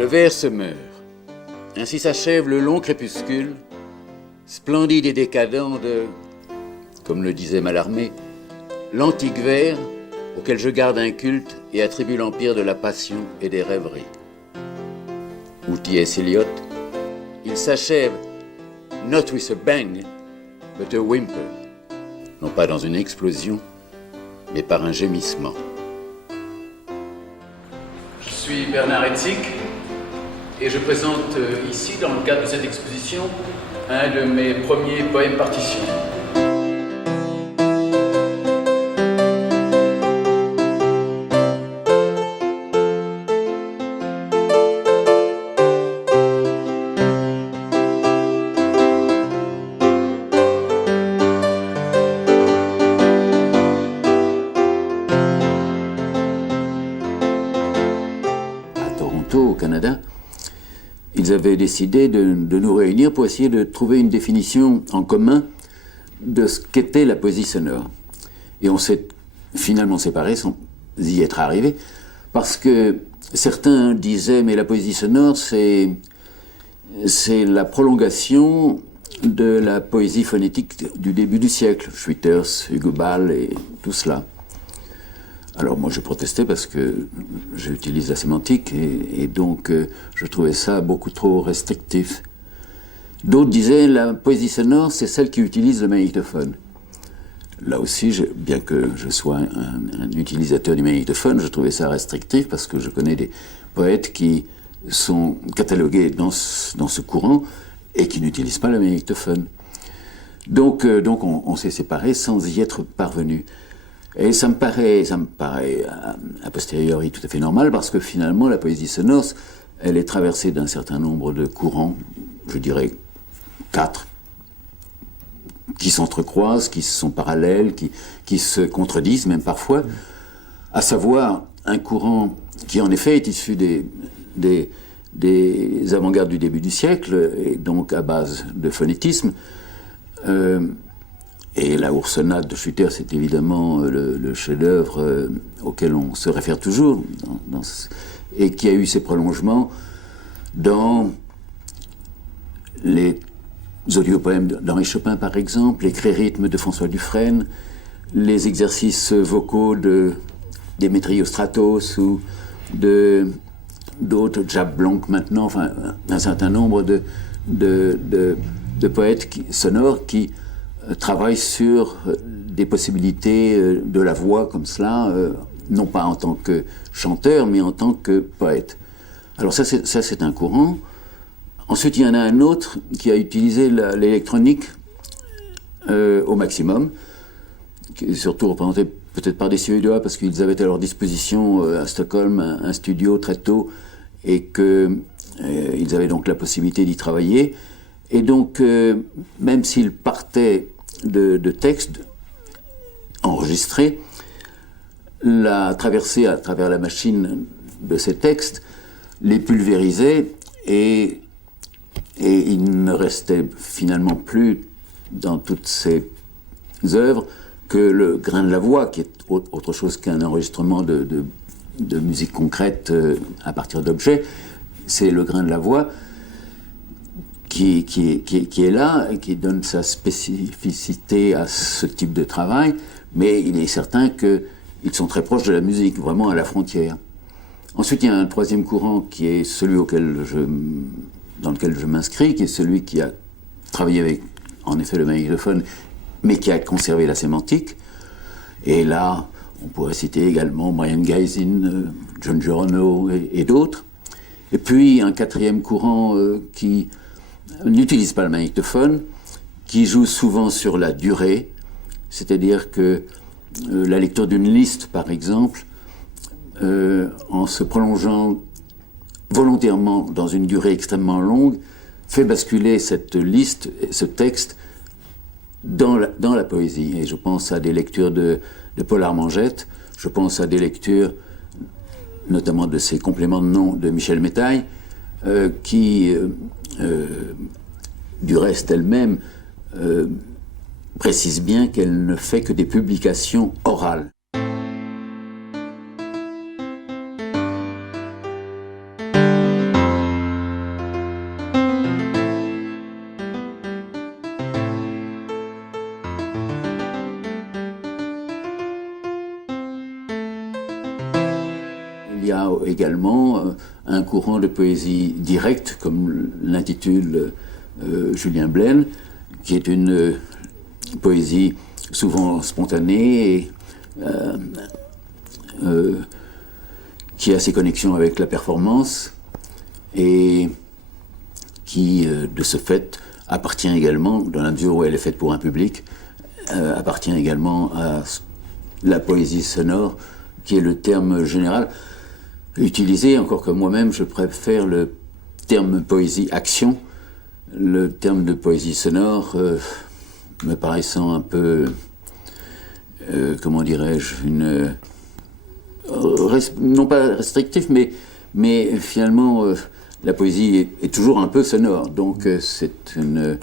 Le vers se meurt. Ainsi s'achève le long crépuscule, splendide et décadent de, comme le disait Mallarmé, l'antique vers auquel je garde un culte et attribue l'empire de la passion et des rêveries. Ou T.S. Eliot, il s'achève not with a bang, but a whimper, non pas dans une explosion, mais par un gémissement. Je suis Bernard Hetzig et je présente ici, dans le cadre de cette exposition, un de mes premiers poèmes partitions. Au Canada, ils avaient décidé de nous réunir pour essayer de trouver une définition en commun de ce qu'était la poésie sonore. Et on s'est finalement séparés sans y être arrivés, parce que certains disaient, mais la poésie sonore, c'est la prolongation de la poésie phonétique du début du siècle, Schwitters, Hugo Ball et tout cela. Alors moi je protestais parce que j'utilise la sémantique et donc je trouvais ça beaucoup trop restrictif. D'autres disaient la poésie sonore c'est celle qui utilise le magnétophone. Là aussi, bien que je sois un utilisateur du magnétophone, je trouvais ça restrictif parce que je connais des poètes qui sont catalogués dans ce courant et qui n'utilisent pas le magnétophone. Donc on s'est séparés sans y être parvenus. Et ça me paraît a posteriori tout à fait normal parce que finalement la poésie sonore, elle est traversée d'un certain nombre de courants, je dirais 4, qui s'entrecroisent, qui sont parallèles, qui se contredisent même parfois, à savoir un courant qui en effet est issu des avant-gardes du début du siècle, et donc à base de phonétisme, et la Oursenade de Schwitters, c'est évidemment le chef-d'œuvre auquel on se réfère toujours, et qui a eu ses prolongements dans les audiopoèmes d'Henri Chopin, par exemple, les cré-rythmes de François Dufresne, les exercices vocaux de Démétrio Stratos ou d'autres, Jaap Blanc maintenant, enfin un certain nombre de poètes sonores qui travaille sur des possibilités de la voix comme cela, non pas en tant que chanteur, mais en tant que poète. Alors ça c'est un courant. Ensuite, il y en a un autre qui a utilisé l'électronique au maximum, qui est surtout représenté peut-être par des Suédois, parce qu'ils avaient à leur disposition à Stockholm un studio très tôt, et qu'ils avaient donc la possibilité d'y travailler. Et donc, même s'ils partaient de textes enregistrés, la traversée à travers la machine de ces textes les pulvérisait et il ne restait finalement plus dans toutes ces œuvres que le grain de la voix, qui est autre chose qu'un enregistrement de musique concrète à partir d'objets. C'est le grain de la voix qui est là et qui donne sa spécificité à ce type de travail, mais il est certain qu'ils sont très proches de la musique, vraiment à la frontière. Ensuite, il y a un troisième courant qui est celui dans lequel je m'inscris, qui est celui qui a travaillé avec, en effet, le magnétophone, mais qui a conservé la sémantique. Et là, on pourrait citer également Brian Gysin, John Giorno et d'autres. Et puis, un quatrième courant qui n'utilise pas le magnétophone, qui joue souvent sur la durée, c'est-à-dire que la lecture d'une liste, par exemple, en se prolongeant volontairement dans une durée extrêmement longue, fait basculer cette liste, ce texte, dans la poésie. Et je pense à des lectures de Paul Armangette, je pense à des lectures, notamment de ses compléments de nom de Michel Métaille, qui, du reste elle-même, précise bien qu'elle ne fait que des publications orales. a également un courant de poésie directe, comme l'intitule Julien Blaine, qui est une poésie souvent spontanée et qui a ses connexions avec la performance et qui, de ce fait, appartient également, dans la mesure où elle est faite pour un public, appartient également à la poésie sonore, qui est le terme général utilisé, encore que moi-même je préfère le terme poésie-action, le terme de poésie sonore me paraissant un peu, comment dirais-je, non pas restrictif, mais finalement la poésie est toujours un peu sonore, donc c'est une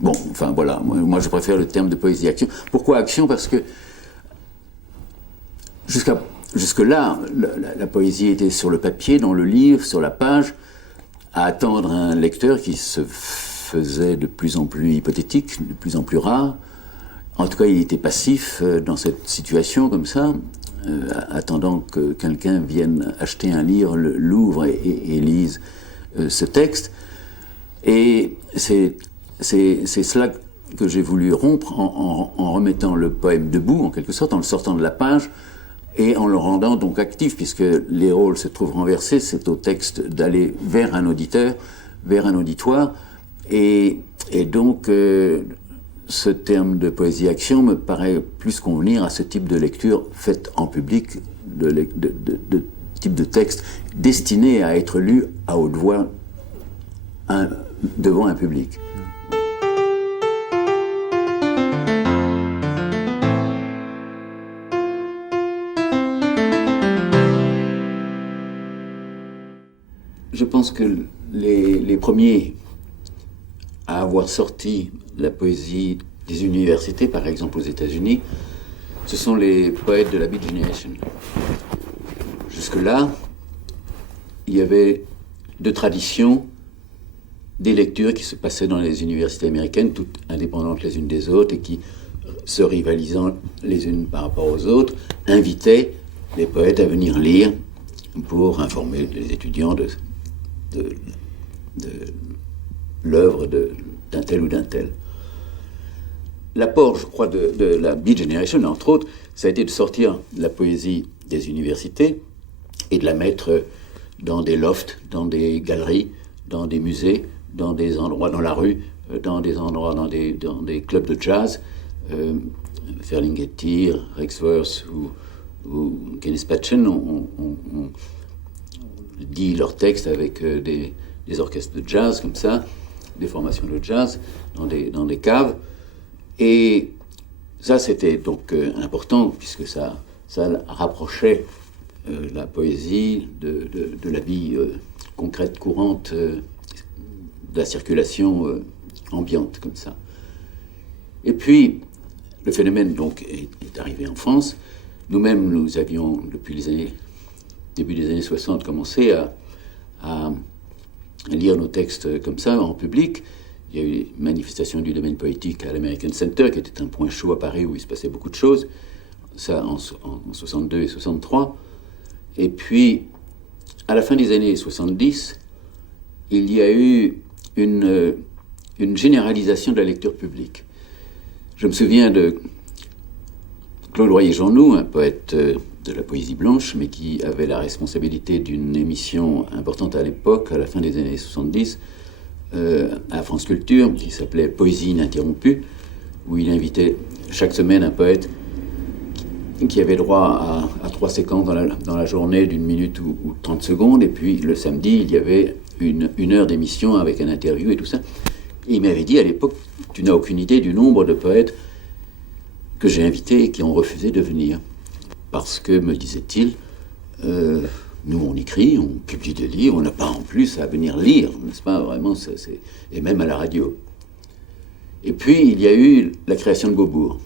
bon, enfin voilà, moi je préfère le terme de poésie-action. Pourquoi action? Parce que jusque-là, la poésie était sur le papier, dans le livre, sur la page, à attendre un lecteur qui se faisait de plus en plus hypothétique, de plus en plus rare. En tout cas, il était passif dans cette situation comme ça, attendant que quelqu'un vienne acheter un livre, l'ouvre et lise ce texte. Et c'est cela que j'ai voulu rompre en remettant le poème debout, en quelque sorte, en le sortant de la page et en le rendant donc actif, puisque les rôles se trouvent renversés. C'est au texte d'aller vers un auditeur, vers un auditoire. Et donc, ce terme de poésie-action me paraît plus convenir à ce type de lecture faite en public, de type de texte destiné à être lu à haute voix devant un public. Je pense que les premiers à avoir sorti la poésie des universités, par exemple aux États-Unis, ce sont les poètes de la Beat Generation. Jusque-là, il y avait deux traditions, des lectures qui se passaient dans les universités américaines, toutes indépendantes les unes des autres et qui, se rivalisant les unes par rapport aux autres, invitaient les poètes à venir lire pour informer les étudiants de l'œuvre d'un tel ou d'un tel. L'apport, je crois, de la Beat Generation, entre autres, ça a été de sortir la poésie des universités et de la mettre dans des lofts, dans des galeries, dans des musées, dans des endroits dans la rue, dans des endroits, dans des clubs de jazz. Ferlinghetti, Rexworth ou Kenneth Patchen ont dit leurs textes avec des orchestres de jazz comme ça, des formations de jazz dans des caves. Et ça, c'était donc important, puisque ça rapprochait la poésie de la vie concrète, courante, de la circulation ambiante, comme ça. Et puis, le phénomène donc est arrivé en France. Nous-mêmes, nous avions, depuis début des années 60, commencé à lire nos textes comme ça, en public. Il y a eu une manifestation du domaine poétique à l'American Center, qui était un point chaud à Paris où il se passait beaucoup de choses, ça en 62 et 63. Et puis, à la fin des années 70, il y a eu une généralisation de la lecture publique. Je me souviens de Claude Royer-Jeannoux, un poète de la poésie blanche, mais qui avait la responsabilité d'une émission importante à l'époque, à la fin des années 70, à France Culture, qui s'appelait Poésie ininterrompue, où il invitait chaque semaine un poète qui avait droit à 3 séquences dans la journée d'une minute ou 30 secondes, et puis le samedi, il y avait une heure d'émission avec un interview et tout ça. Et il m'avait dit à l'époque, tu n'as aucune idée du nombre de poètes que j'ai invités et qui ont refusé de venir. Parce que, me disait-il, nous on écrit, on publie des livres, on n'a pas en plus à venir lire, n'est-ce pas, vraiment, et même à la radio. Et puis il y a eu la création de Beaubourg,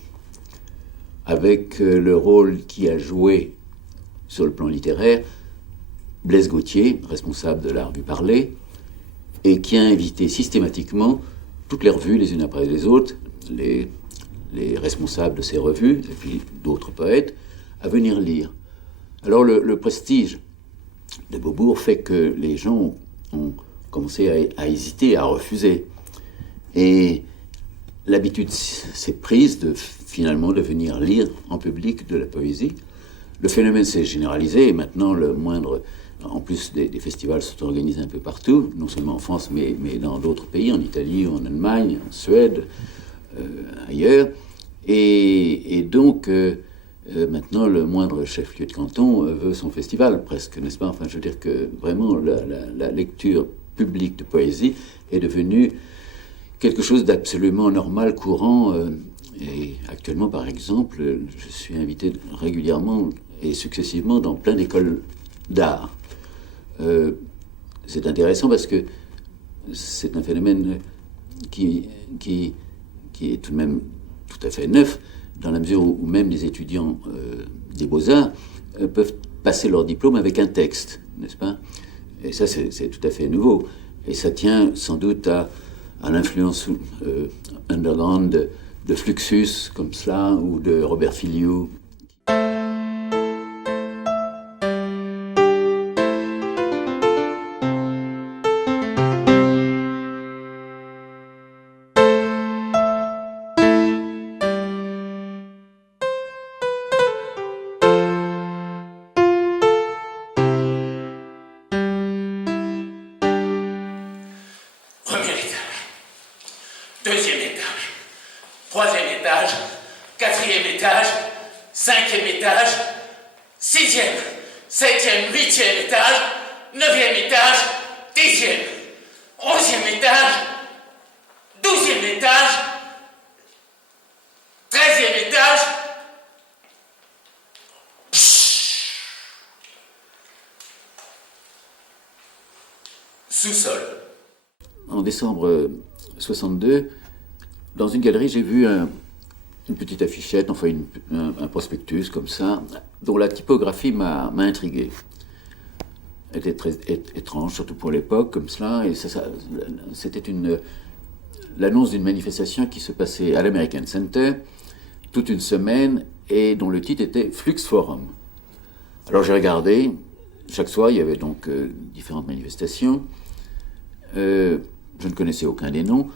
avec le rôle qui a joué sur le plan littéraire Blaise Gauthier, responsable de la revue Parler, et qui a invité systématiquement toutes les revues, les unes après les autres, les responsables de ces revues, et puis d'autres poètes, à venir lire. Alors le prestige de Beaubourg fait que les gens ont commencé à hésiter, à refuser. Et l'habitude s'est prise finalement de venir lire en public de la poésie. Le phénomène s'est généralisé et maintenant en plus des festivals sont organisés un peu partout, non seulement en France mais dans d'autres pays, en Italie, en Allemagne, en Suède, ailleurs. Et donc maintenant le moindre chef-lieu de canton veut son festival presque, n'est-ce pas? Enfin, je veux dire que vraiment la lecture publique de poésie est devenue quelque chose d'absolument normal, courant. Et actuellement, par exemple, je suis invité régulièrement et successivement dans plein d'écoles d'art. C'est intéressant parce que c'est un phénomène qui est tout de même tout à fait neuf, dans la mesure où même les étudiants des beaux-arts peuvent passer leur diplôme avec un texte, n'est-ce pas? Et ça, c'est tout à fait nouveau. Et ça tient sans doute à l'influence underground de Fluxus, comme cela, ou de Robert Filiou. Premier étage, deuxième étage, troisième étage, quatrième étage, cinquième étage, sixième, septième, huitième étage, neuvième étage, dixième, onzième étage, douzième étage, treizième étage. Sous-sol. En décembre 62, dans une galerie, j'ai vu une petite affichette, enfin un prospectus comme ça, dont la typographie m'a intrigué. Elle était très étrange, surtout pour l'époque, comme cela, et c'était l'annonce d'une manifestation qui se passait à l'American Center toute une semaine et dont le titre était Flux Forum. Alors j'ai regardé, chaque soir il y avait donc différentes manifestations. Je ne connaissais aucun des noms,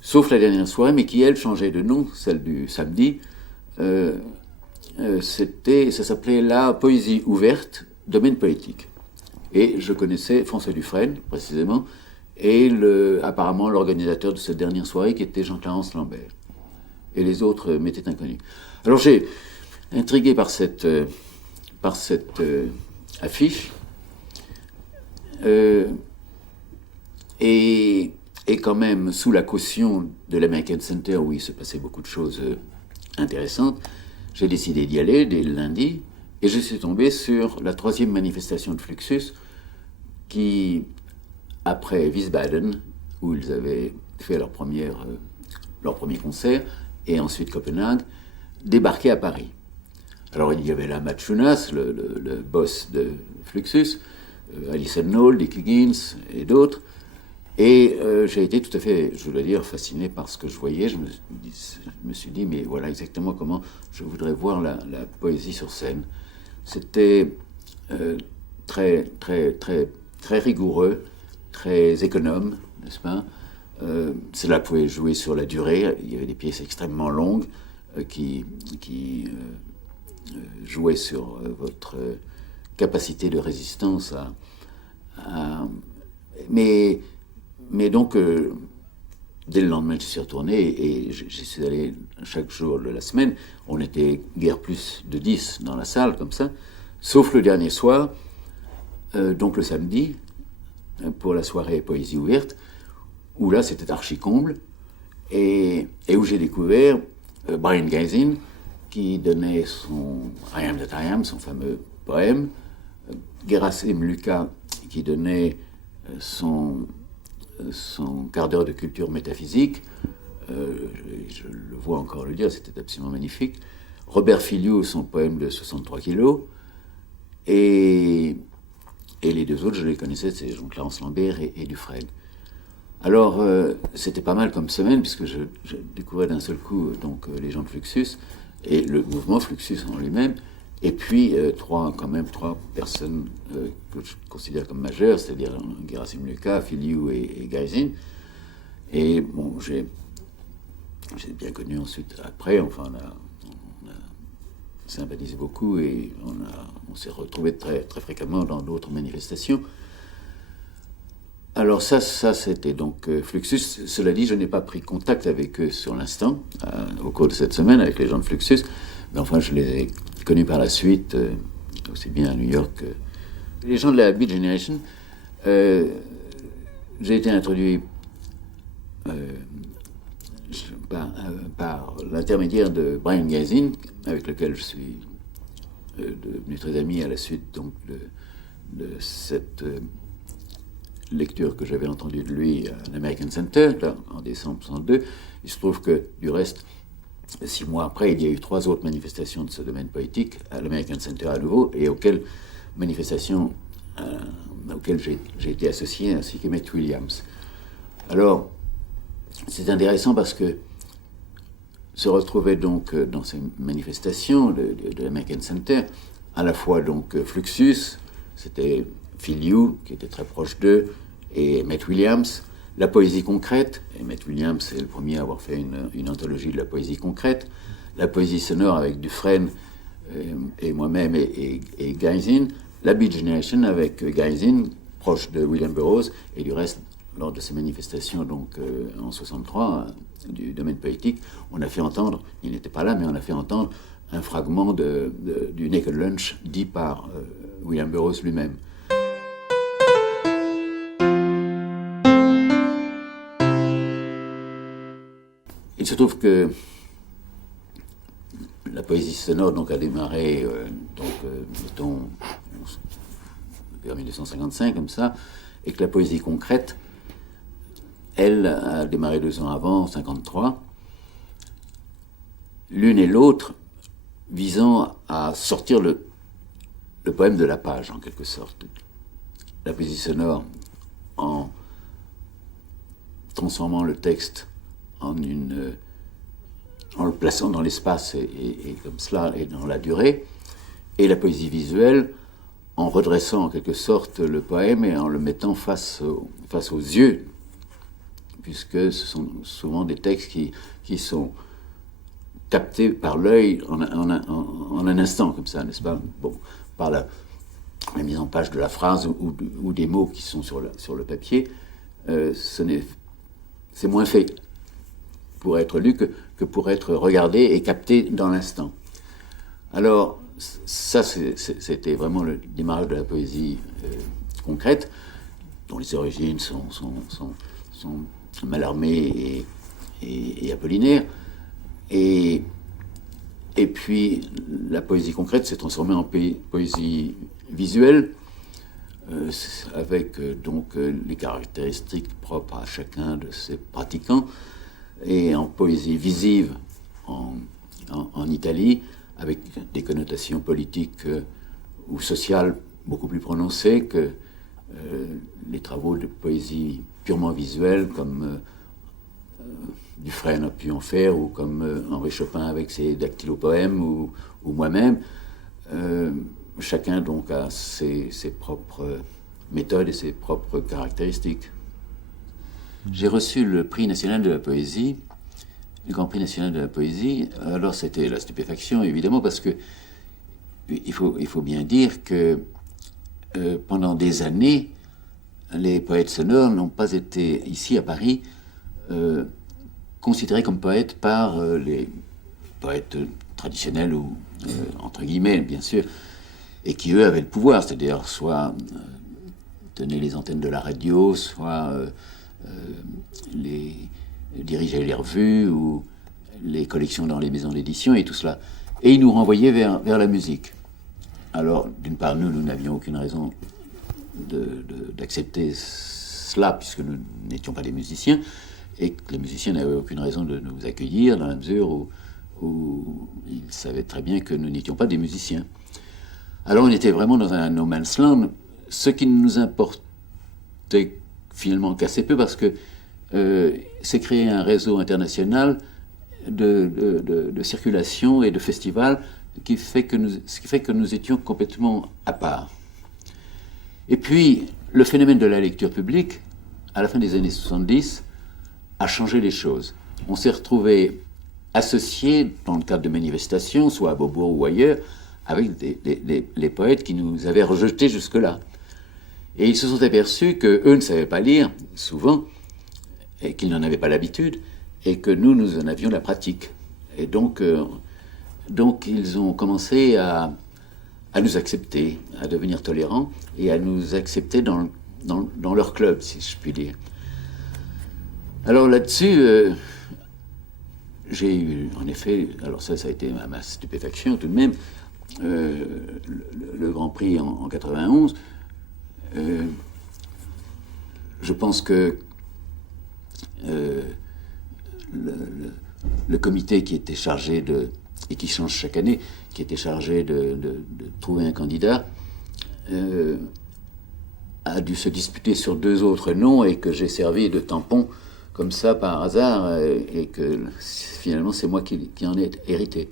sauf la dernière soirée, mais qui, elle, changeait de nom, celle du samedi. Ça s'appelait la Poésie ouverte, domaine poétique. Et je connaissais François Dufresne, précisément, et apparemment l'organisateur de cette dernière soirée, qui était Jean-Clarence Lambert. Et les autres m'étaient inconnus. Alors j'ai, intrigué par cette affiche, et quand même, sous la caution de l'American Center, où il se passait beaucoup de choses intéressantes, j'ai décidé d'y aller dès le lundi, et je suis tombé sur la 3e manifestation de Fluxus, qui, après Wiesbaden, où ils avaient fait leur premier concert, et ensuite Copenhague, débarquait à Paris. Alors il y avait là Matt Schunas, le boss de Fluxus, Alison Knoll, Dick Higgins et d'autres. Et j'ai été tout à fait, je dois dire, fasciné par ce que je voyais. Je me suis dit, mais voilà exactement comment je voudrais voir la poésie sur scène. C'était très, très, très, très rigoureux, très économe, n'est-ce pas? Cela pouvait jouer sur la durée. Il y avait des pièces extrêmement longues qui jouaient sur votre capacité de résistance mais donc, dès le lendemain, je suis retourné et j'y suis allé chaque jour de la semaine. On était guère plus de 10 dans la salle, comme ça, sauf le dernier soir, donc le samedi, pour la soirée Poésie ouverte, où là, c'était archi-comble, et où j'ai découvert Brian Gysin, qui donnait son I Am That I Am, son fameux poème, Gerasim Lucas, qui donnait son quart d'heure de culture métaphysique, je le vois encore le dire, c'était absolument magnifique. Robert Filiou, son poème de 63 kilos, et les deux autres, je les connaissais, c'est Jean-Clarence Lambert et Dufresne. Alors, c'était pas mal comme semaine, puisque je découvrais d'un seul coup donc, les gens de Fluxus, et le mouvement Fluxus en lui-même, Et puis, trois personnes que je considère comme majeures, c'est-à-dire Gerasim Luka, Filiu et Gaisin. Et bon, j'ai bien connu ensuite, après, enfin, on a sympathisé beaucoup et on s'est retrouvés très, très fréquemment dans d'autres manifestations. Alors ça c'était donc Fluxus. Cela dit, je n'ai pas pris contact avec eux sur l'instant, au cours de cette semaine, avec les gens de Fluxus. Mais enfin, je les ai connus par la suite, aussi bien à New York que... Les gens de la Beat Generation, j'ai été introduit par l'intermédiaire de Brian Gaisin, avec lequel je suis devenu très ami à la suite donc, de cette lecture que j'avais entendue de lui à l'American Center, là, en décembre 1962. Il se trouve que, du reste, 6 mois après, il y a eu 3 autres manifestations de ce domaine poétique à l'American Center à nouveau, et auxquelles j'ai été associé, ainsi qu'Emmett Williams. Alors, c'est intéressant parce que se retrouvait donc dans ces manifestations de l'American Center, à la fois donc Fluxus, c'était Filiu, qui était très proche d'eux, et Emmett Williams, la poésie concrète. Emmett Williams est le premier à avoir fait une anthologie de la poésie concrète, la poésie sonore avec Dufresne et moi-même et Gaisin, la Beat Generation avec Gaisin, proche de William Burroughs, et du reste, lors de ces manifestations donc en 63 du domaine poétique, on a fait entendre, il n'était pas là, mais on a fait entendre un fragment du Naked Lunch dit par William Burroughs lui-même. Il se trouve que la poésie sonore donc, a démarré mettons, vers 1955, comme ça, et que la poésie concrète, elle, a démarré 2 ans avant, en 1953, l'une et l'autre visant à sortir le poème de la page, en quelque sorte. La poésie sonore en transformant le texte en le plaçant dans l'espace et comme cela, et dans la durée, et la poésie visuelle en redressant en quelque sorte le poème et en le mettant face aux yeux, puisque ce sont souvent des textes qui sont captés par l'œil en un instant, comme ça, n'est-ce pas? Bon, par la mise en page de la phrase ou des mots qui sont sur le papier, c'est moins fait pour être lu que pour être regardé et capté dans l'instant. Alors, ça, c'était vraiment le démarrage de la poésie concrète, dont les origines sont Mallarmé et Apollinaire. Et puis, la poésie concrète s'est transformée en poésie visuelle, avec donc les caractéristiques propres à chacun de ses pratiquants, et en poésie visive en Italie, avec des connotations politiques ou sociales beaucoup plus prononcées que les travaux de poésie purement visuelle, comme Dufresne a pu en faire, ou comme Henri Chopin avec ses dactylopoèmes, ou moi-même. Chacun donc a ses propres méthodes et ses propres caractéristiques. J'ai reçu le prix national de la poésie, le Grand Prix national de la poésie. Alors c'était la stupéfaction, évidemment, parce que il faut bien dire que pendant des années, les poètes sonores n'ont pas été, ici à Paris, considérés comme poètes par les poètes traditionnels, ou entre guillemets, bien sûr, et qui, eux, avaient le pouvoir, c'est-à-dire soit tenaient les antennes de la radio, soit dirigeaient les revues ou les collections dans les maisons d'édition et tout cela. Et ils nous renvoyaient vers la musique. Alors, d'une part, nous n'avions aucune raison d'accepter cela, puisque nous n'étions pas des musiciens, et que les musiciens n'avaient aucune raison de nous accueillir, dans la mesure où ils savaient très bien que nous n'étions pas des musiciens. Alors on était vraiment dans un no man's land, ce qui ne nous importait finalement qu'assez peu, parce que c'est créé un réseau international de circulation et de festivals ce qui fait que nous étions complètement à part. Et puis, le phénomène de la lecture publique, à la fin des années 70, a changé les choses. On s'est retrouvés associés, dans le cadre de manifestations, soit à Beaubourg ou ailleurs, avec les poètes qui nous avaient rejetés jusque-là. Et ils se sont aperçus qu'eux ne savaient pas lire, souvent, et qu'ils n'en avaient pas l'habitude, et que nous en avions la pratique. Et donc ils ont commencé à nous accepter, à devenir tolérants, et à nous accepter dans leur club, si je puis dire. Alors là-dessus, j'ai eu, en effet, alors ça a été ma stupéfaction tout de même, le Grand Prix en 91. Je pense que le comité qui était chargé et qui change chaque année, qui était chargé de trouver un candidat, a dû se disputer sur 2 autres noms et que j'ai servi de tampon comme ça par hasard et que finalement c'est moi qui en ai hérité.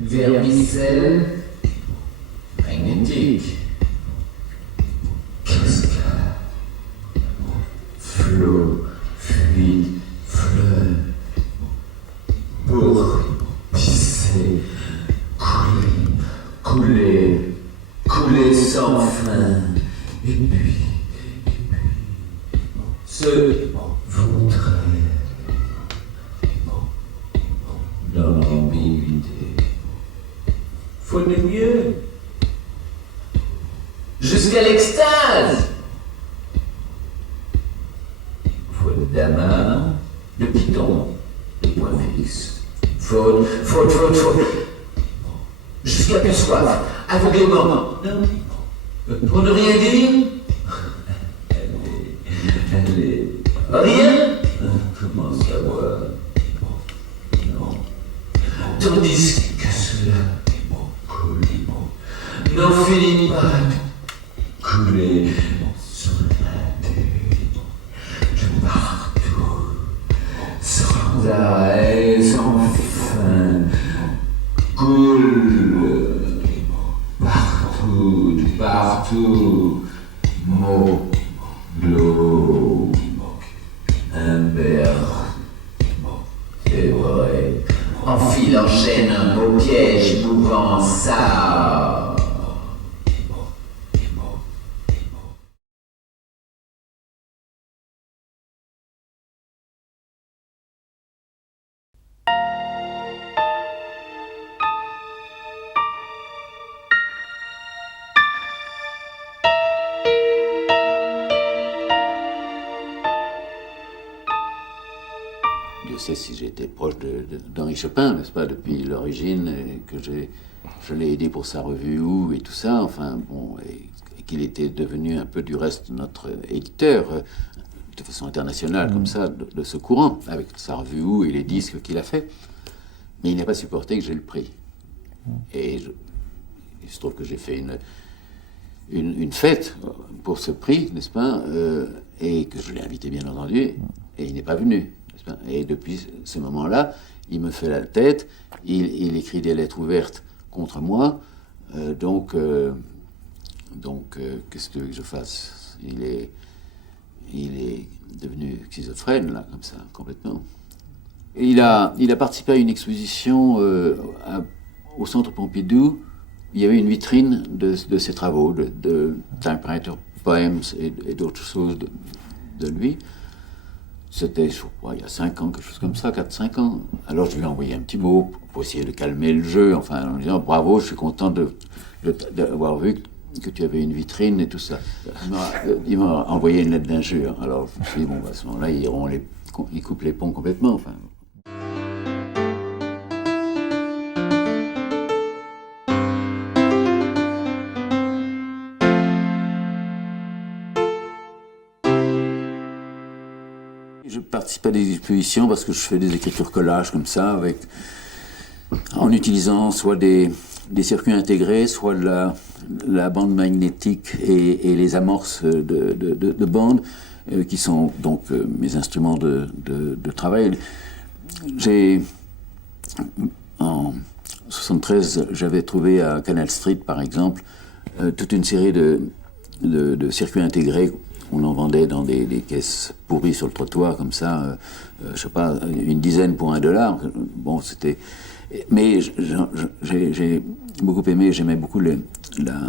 Vermicelle magnétique. Cascade. Flot. Fluide. Fleuve. Pour pisser. Couler sans fin. Et puis se vautrer dans l'ambiguïté. Faut de mieux. Jusqu'à l'extase. Faut de damas, de pitons, de points fixes. Faut. Jusqu'à plus soif, aveuglément. Pour ne rien dire. Allez. Rien. Comment savoir? Non. Tandis que cela n'en finit pas de couler sur la terre, de partout, sans arrêt, sans fin, coule partout, mots, l'eau, invertébré, enfile en chaîne un beau piège mouvant ça. Dieu sait si j'ai été proche d'Henri Chopin, n'est-ce pas, depuis l'origine, et que je l'ai aidé pour sa revue Où et tout ça, enfin, bon, et qu'il était devenu un peu du reste notre éditeur, de façon internationale, comme ça, de ce courant, avec sa revue Où et les disques qu'il a fait. Mais il n'a pas supporté que j'ai le prix. Et il se trouve que j'ai fait une fête pour ce prix, n'est-ce pas, et que je l'ai invité, bien entendu, et il n'est pas venu. Et depuis ce moment-là, il me fait la tête, il écrit des lettres ouvertes contre moi, donc qu'est-ce que je fasse? Il est devenu schizophrène, là, comme ça, complètement. Il a participé à une exposition au Centre Pompidou. Il y avait une vitrine de ses travaux, de Typewriter Poems et d'autres choses de lui. C'était, je crois, il y a 5 ans, quelque chose comme ça, 4-5 ans. Alors je lui ai envoyé un petit mot pour essayer de calmer le jeu, enfin en lui disant bravo, je suis content d'avoir vu que tu avais une vitrine et tout ça. Il m'a envoyé une lettre d'injure. Alors je me suis dit, bon, à ce moment-là, ils coupent les ponts complètement. Enfin. Je participe à des expositions parce que je fais des écritures collages comme ça, en utilisant soit des circuits intégrés, soit la bande magnétique et les amorces de bande, qui sont donc mes instruments de travail. En 1973, j'avais trouvé à Canal Street, par exemple, toute une série de circuits intégrés. On en vendait dans des caisses pourries sur le trottoir, comme ça, je sais pas, une dizaine pour $1. Bon, c'était... Mais j'ai beaucoup aimé, j'aimais beaucoup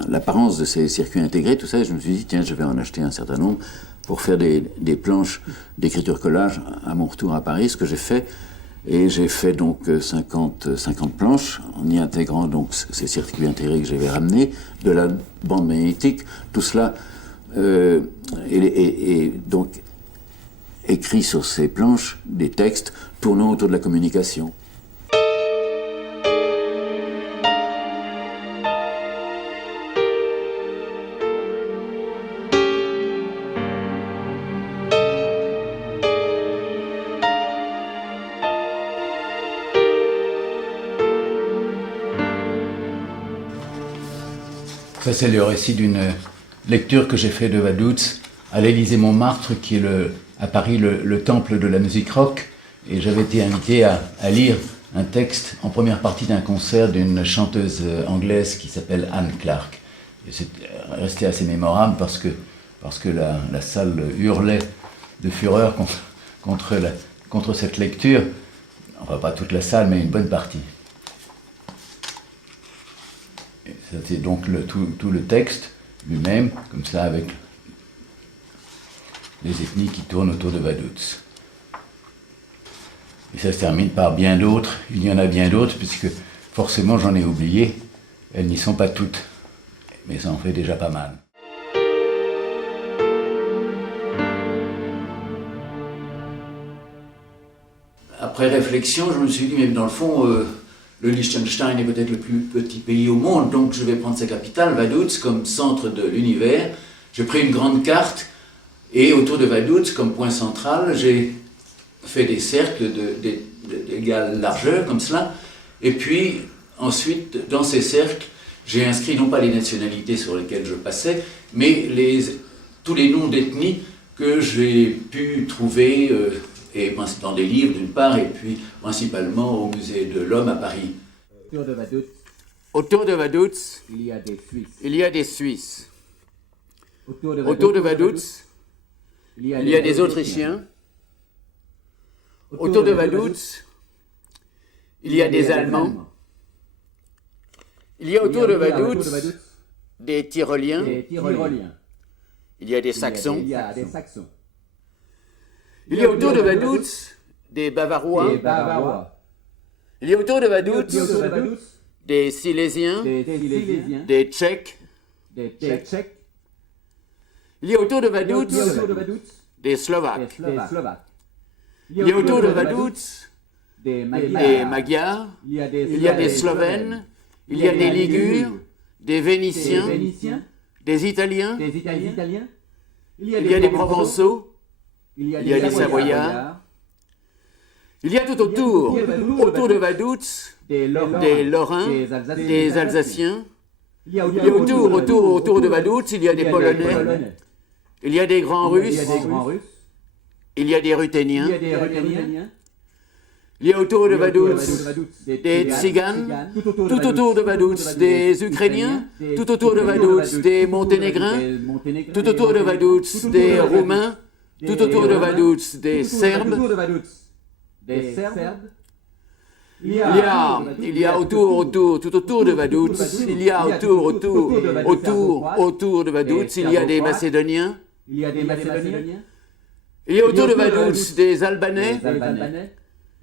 l'apparence de ces circuits intégrés, tout ça, et je me suis dit, tiens, je vais en acheter un certain nombre pour faire des planches d'écriture collage à mon retour à Paris, ce que j'ai fait. Et j'ai fait donc 50 planches, en y intégrant donc ces circuits intégrés que j'avais ramenés, de la bande magnétique, tout cela... et donc écrit sur ces planches des textes tournant autour de la communication. Ça, c'est le récit d'une lecture que j'ai fait de Vaduz à l'Élysée-Montmartre, qui est à Paris le temple de la musique rock. Et j'avais été invité à lire un texte en première partie d'un concert d'une chanteuse anglaise qui s'appelle Anne Clark. Et c'est resté assez mémorable parce que la salle hurlait de fureur contre cette lecture. Enfin, pas toute la salle, mais une bonne partie. C'était donc tout le texte lui-même, comme ça, avec les ethnies qui tournent autour de Vaduz. Et ça se termine par bien d'autres. Il y en a bien d'autres, puisque forcément j'en ai oublié. Elles n'y sont pas toutes, mais ça en fait déjà pas mal. Après réflexion, je me suis dit, mais dans le fond, le Liechtenstein est peut-être le plus petit pays au monde, donc je vais prendre sa capitale, Vaduz, comme centre de l'univers. J'ai pris une grande carte, et autour de Vaduz, comme point central, j'ai fait des cercles d'égale largeur, comme cela. Et puis, ensuite, dans ces cercles, j'ai inscrit non pas les nationalités sur lesquelles je passais, mais tous les noms d'ethnies que j'ai pu trouver, et dans des livres d'une part, et puis principalement au musée de l'Homme à Paris. Autour de Vaduz, il y a des Suisses. Autour de Vaduz, il y a des Autrichiens. Autour de Vaduz, il y a des Allemands. Il y a autour de Vaduz des Tyroliens. Il y a des Saxons. Il y a autour de Vaduz des Bavarois. Il y a autour de Vaduz des Silésiens, des Tchèques. Il y a autour de Vaduz des Slovaques. Il y a autour de Vaduz des Magyars. Il y a des Slovènes. Il y a des Ligures, des Vénitiens, des Italiens. Il y a des Provençaux. Il y a des Savoyards. Il y a tout autour de Vaduz, des Lorrains, des Alsaciens. Il y a autour de Vaduz, il y a des Polonais. Il y a des Grands Russes. Il y a des Ruthéniens. Il y a autour de Vaduz des Tziganes, tout autour de Vaduz des Ukrainiens, tout autour de Vaduz des Monténégrins, tout autour de Vaduz des Roumains, tout autour de Vaduz des Serbes, des Serbes. Il y a tout autour de Vaduz, il y a autour de Vaduz, il y a des Macédoniens. Il y a des Macédoniens. Il y a autour de Vaduz des Albanais.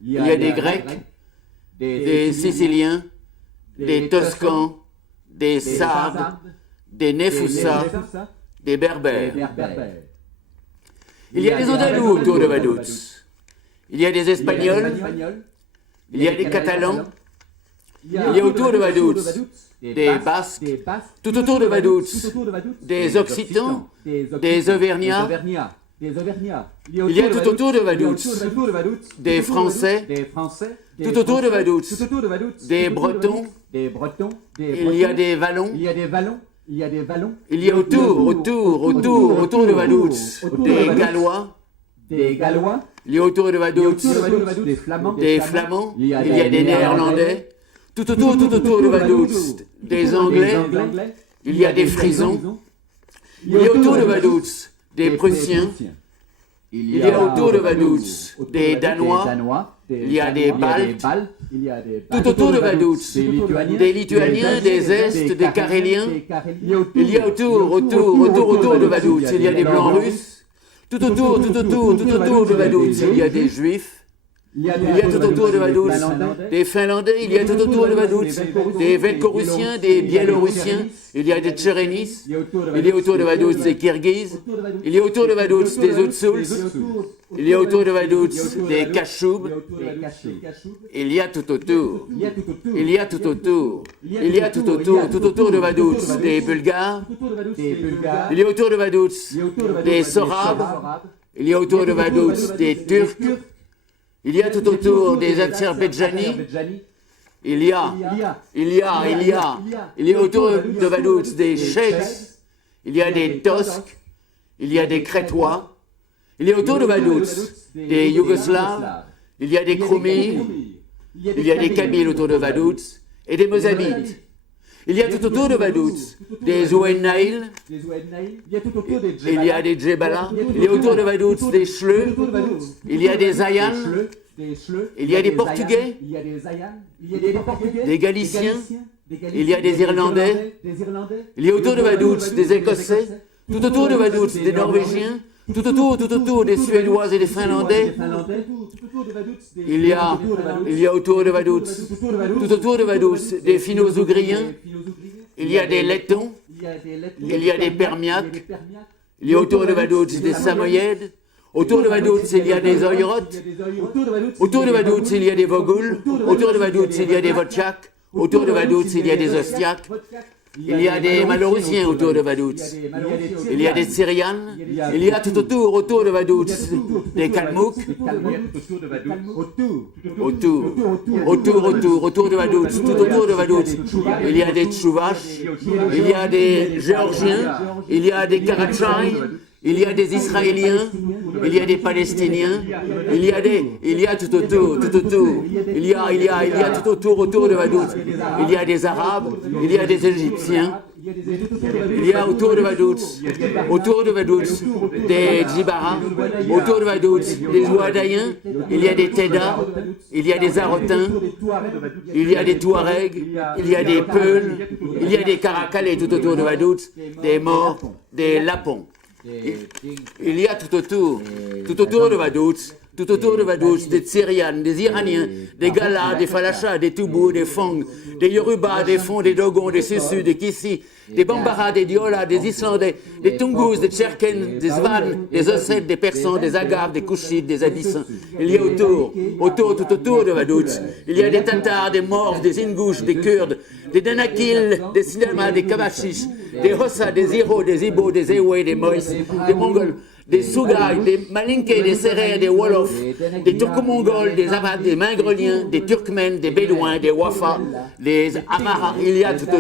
Il y a des Grecs, des Siciliens, des Toscans, des Sardes, des Néfoussas, des Berbères. Il y a des Andalous autour de Vaduz. Il y a des Espagnols. Il y a des Catalans. Il y a autour de Vaduz des Basques. Tout autour de Vaduz des Occitans, des Auvergnats. Il y a tout autour de Vaduz des Français. Tout autour de Vaduz des Bretons. Il y a des Wallons. Il y a autour de Vaduz des Gallois. Il y a autour de Vaduz des Flamands. Il y a des Néerlandais. Tout autour de Vaduz des Anglais. Il y a des Frisons. Il y a autour de Vaduz des Prussiens. Il y a autour de Vaduz des Danois. Il y a des Baltes. Tout autour de Vaduz des Lituaniens, des Estes, des Caréliens. Il y a autour de Vaduz, il y a des Blancs russes. Tout autour de Vaduz, il y a des Juifs. Il y a tout autour de Vaduz des Finlandais, il y a tout autour de Vaduz des Velkorussiens, des Biélorussiens, il y a des Tchérénis, il y a autour de Vaduz des Kirghizes, il y a autour de Vaduz des Outsuls, il y a autour de Vaduz des Kashoubs, il y a tout autour de Vaduz des Bulgares, il y a autour de Vaduz des Sorabes, il y a autour de Vaduz des Turcs, il y a tout autour des Azerbaïdjanis, il y a autour de Vaduz des Cheikhs, il y a des Tosques, il y a des Crétois, il y a autour de Vaduz des Yougoslaves, il y a des Kroumis, il y a des Kabyles autour de Vaduz et des Mozabites. Il y a tout autour de Vaduz des Oued-Naïl, il y a des Djebala, il y a autour de Vaduz des Chleux, il y a des Ayans, il y a des Portugais, des Galiciens, il y a des Irlandais, il y a autour de Vaduz des Écossais, tout autour de Vaduz des Norvégiens, tout autour des Suédois et des Finlandais. Il y a autour de Vaduz, tout autour de Vaduz des Finno-Ougriens. Il y a des Lettons, il y a des Permiaques. Il y a autour de Vaduz des Samoyèdes. Autour de Vaduz, il y a des Oïrotes. Autour de Vaduz, il y a des Vogouls. Autour de Vaduz, il y a des Vodchaks. Autour de Vaduz, il y a des Ostiaks. Il y a des Malorussiens autour de Vaduz. Il y a des Syrianes. Il y a tout autour de Vaduz des Kalmouks. Autour de Vaduz, tout autour de Vaduz. Il y a des Tchouvaches. Il y a des Géorgiens. Il y a des Karachais. Il y a des Israéliens, il y a des Palestiniens, il y a tout autour, il y a tout autour de Vaduz, il y a des Arabes, il y a des Égyptiens, il y a autour de Vaduz des Djibara, autour de Vaduz des Ouadaïens, il y a des Teda, il y a des Arotins, il y a des Touaregs, il y a des Peuls, il y a des Carakalais tout autour de Vaduz, des Maures, des Lapons. Il y a tout autour de Vaduz, des Syrianes, des Iraniens, des Galas, des Falachas, des Toubous, des Fong, des Yorubas, des Fons, des Dogons, des Sussus, des Kissi, des Bambara, des Diola, des Islandais, des Tungus, des Tcherkens, des Svans, des Ossètes, des Persans, des Agaves, des Kouchites, des Abyssins. Il y a tout autour de Vaduz. Il y a des Tatars, des Morses, des Ingouches, des Kurdes, des Danakil, des Sidamas, des Kabachiches, des Hossa, des Iro, des Ibo, des Ewe, des Moïs, des Mongols, des Sougaï, des Malinkés, des Sérères, des Wolofs, des Turco-Mongols, des Avats, des Mingreliens, des Turkmènes, des Bédouins, des Wafas, des Amaras. Il y a tout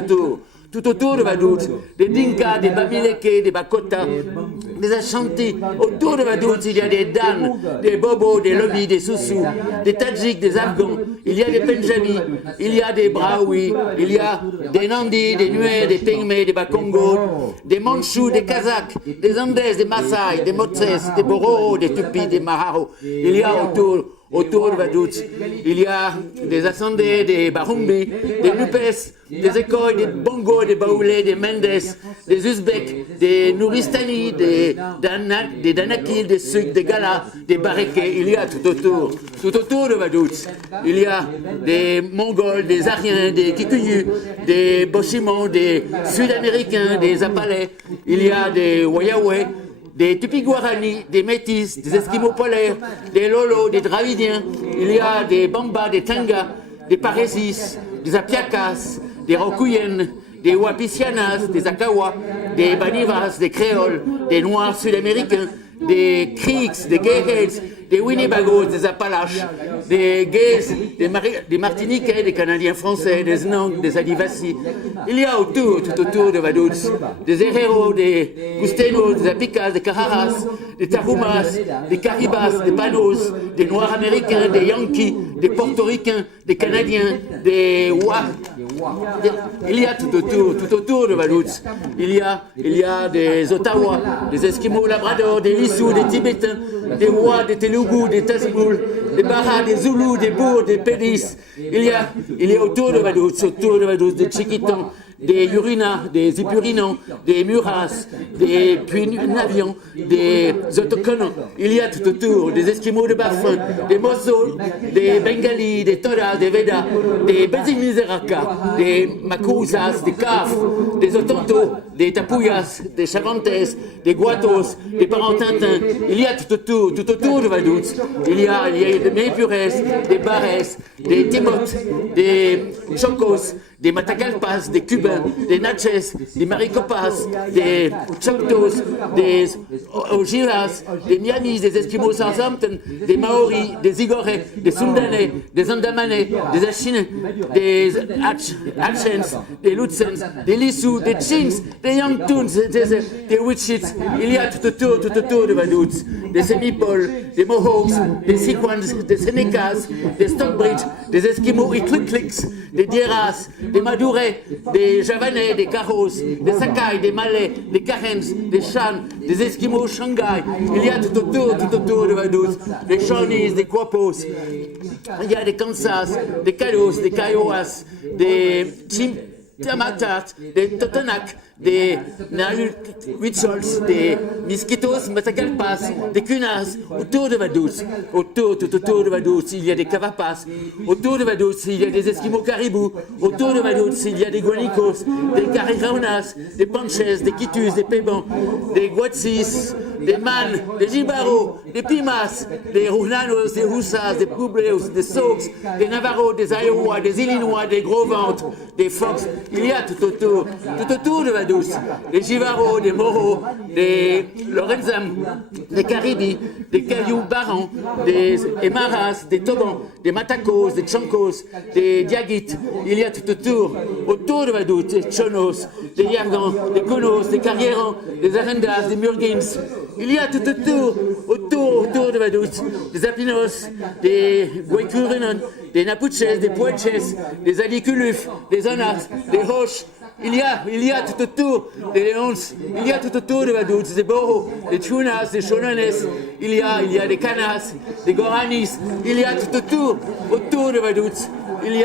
autour de Vaduz, des Dinkas, des Bamileke, des Bakota, des Ashanti. Autour de Vaduz, il y a des Dan, des Bobos, des Lobis, des Soussous, des Tadjiks, des Afghans. Il y a des Pendjabis, il y a des Braouis, il y a des Nandis, des Nuer, des Pygmées, des Bakongos, des Mandchous, des Kazakhs, des Andes, des Maasai, des Motses, des Bororo, des Tupis, des Maharo. Il y a autour de Vaduz. Il y a des Ascendés, des Barumbi, des Nupes, des Ekoy, des Bongo, des Baoulés, des Mendes, des Uzbeks, des Nouristani, des Danakil, des Suk, des Galas, des Barekés. Il y a tout autour de Vaduz. Il y a des Mongols, des Ariens, des Kikuyus, des Boshimans, des Sud-Américains, des Apalais. Il y a des Wayawais, des Tupi-Guarani, des Métis, des Esquimaux polaires, des Lolos, des Dravidiens. Il y a des Bambas, des Tangas, des Parésis, des Apiakas, des Rokuyen, des Wapisianas, des Akawa, des Banivas, des Créoles, des Noirs sud-américains, des Creeks, des Gayheads, des Winnebagos, des Appalaches, des Gays, des Martiniquais, des Canadiens français, des Nang, des Adivasi. Il y a tout autour de Vaduz, des Herero, des Gustenos, des Apicas, des Cararas, des Tarumas, des Caribas, des Panos, des Noirs américains, des Yankees, des Portoricains, des Canadiens, des Wa. Il y a tout autour de Vaduz. Il y a des Ottawa, des Esquimaux Labrador, des Lissous, des Tibétains, des Wa, des Telugus, des Tazmoul, des Baras, des Zoulous, des Bours, des Pédis. Il y a autour de Vaduz, des Chiquitans, des Yurina, des Ipurinans, des Muras, des Puy-Navians, des Autochtones. Il y a tout autour des Esquimaux de Baffin, des Mossos, des Bengalis, des Todas, des Vedas, des Bezimizeraka, des Makousas, des Kaf, des Otontos, des Tapuyas, des Chavantes, des Guatos, des Parentintins. Il y a tout autour de Vaduz. Il y a des Mépures, des Barres, des Timotes, des Chocos, des Matagalpas, des Cubains, des Natchez, des Maricopas, des Choctos, des Ogiras, des Miamis, des Esquimaux Southampton, des Maoris, des Igorais, des Sundanais, des Andamanais, des Achinais, des Hatchens, des Lutzens, des Lissous, des Chins, des Yangtuns, des Wichits. Il y a tout autour de Vaduz, des Semipols, des Mohawks, des Siquans, des Senecas, des Stockbridge, des Esquimaux Iqliqliks, des Dieras, des Madourais, des Javanais, des Caros, des Sakai, des Malais, des Karens, des Shan, des Esquimaux Shanghai. Il y a tout autour de Vaduz, des Shawnees, des Quapos. Il y a des Kansas, des Kalos, des Kiowas, des Tamatat, des Totonac, des Huitchols, des Miskitos, Matagalpas, des Kunas, autour de Vaduz. Tout autour de Vaduz, il y a des Cavapas. Autour de Vaduz, il y a des Esquimaux caribous. Autour de Vaduz, il y a des Guanicos, des Cariraonas, des Panches, des Kitus, des Pébans, des Guatsis, des Man, des Jibaros, des Pimas, des Runanos, des Roussas, des Pobleos, des Saux, des Navarros, des Iowa, des Illinois, des Gros-Ventres, des Fox. Il y a tout autour de Vaduz. Des Jivaros, des Moros, des Lorenzam, des Caribis, des Cailloux Barans, des Emaras, des Tobans, des Matacos, des Chancos, des Diaguites. Il y a tout autour de Vaduz, des Chonos, des Yardans, des Konos, des Carrierans, des Arendas, des Murgins. Il y a tout autour de Vaduz, des Apinos, des Guaycurenon, des Napuches, des Pueches, des Aliculuf, des Anas, des Hoches. Il y a tout autour des Léons, il y a tout autour de Vaduz, des Boros, des Tunas, des Shonanes, il y a des Canas, des Goranis, il y a tout autour de Vaduz. Il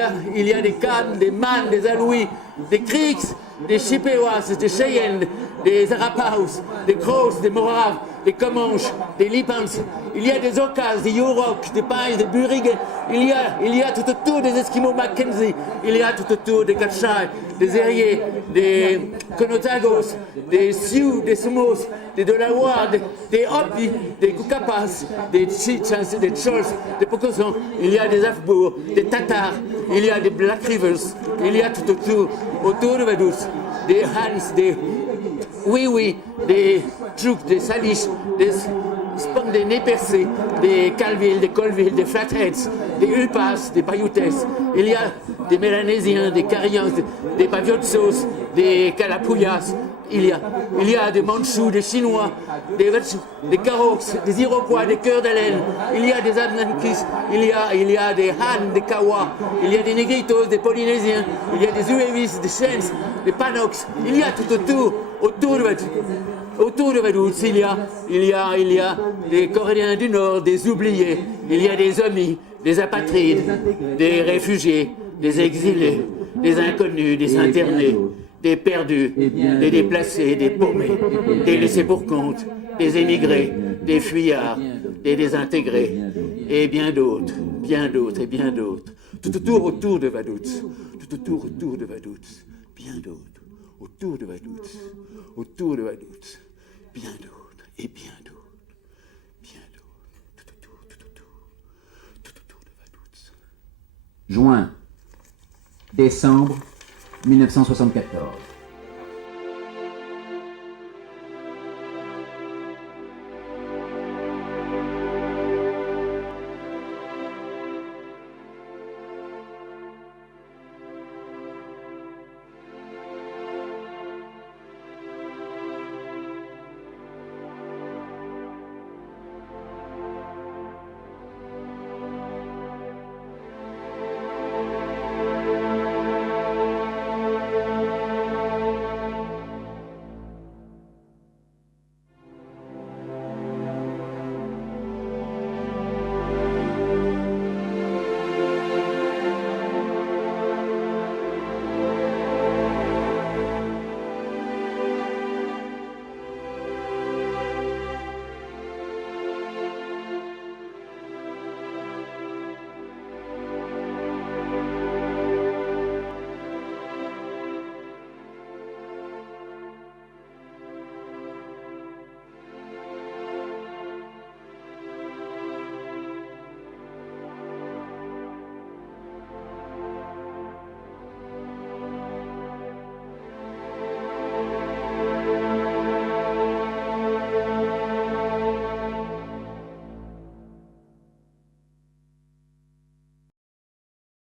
y a des Cannes, des Man, des Alouis, des Creeks, des Chippewas, des Cheyennes, des Arapaus, des Crows, des Moraves, des Comanches, des Lipans. Il y a des Orcas, des Yurok, des Pais, des Burigen. Il y a tout autour des Esquimaux Mackenzie. Il y a tout autour des Katchai, des Erie, des Conotagos, des Sioux, des Sumos, des Delaware, des Hopi, des Kukapas, des Chichas, des Chols, des Pocosans. Il y a des Afbours, des Tatars. Il y a des Black Rivers. Il y a tout autour de Vaduz, des Hans, des Oui, des Tchouk, des Salish, des Spong, des Nez-Percés, des Calville, des Colville, des Flatheads, des Ulpas, des Paiutes. Il y a des Mélanésiens, des Carians, des Paviotsos, des Calapuyas. Il y a des Mandchous, des Chinois, des Carocs, des Iroquois, des Cœurs d'Haleine. Il y a des Adnankis, il y a des Han, des Kawa, il y a des Negritos, des Polynésiens, il y a des Uevis, des Shens, des Panox. Il y a tout autour de Vaduz. Autour de Vaduz, il y a des Coréens du Nord, des oubliés, il y a des amis, des apatrides, des réfugiés, des exilés, des inconnus, des internés, des perdus, des déplacés, des paumés, des laissés pour compte, des émigrés, des fuyards, des désintégrés, et bien d'autres, et bien d'autres. Tout autour de Vaduz, tout autour de Vaduz, bien d'autres. Autour de Vaduz, bien d'autres, et bien d'autres, tout autour de Vaduz. Juin, décembre 1974.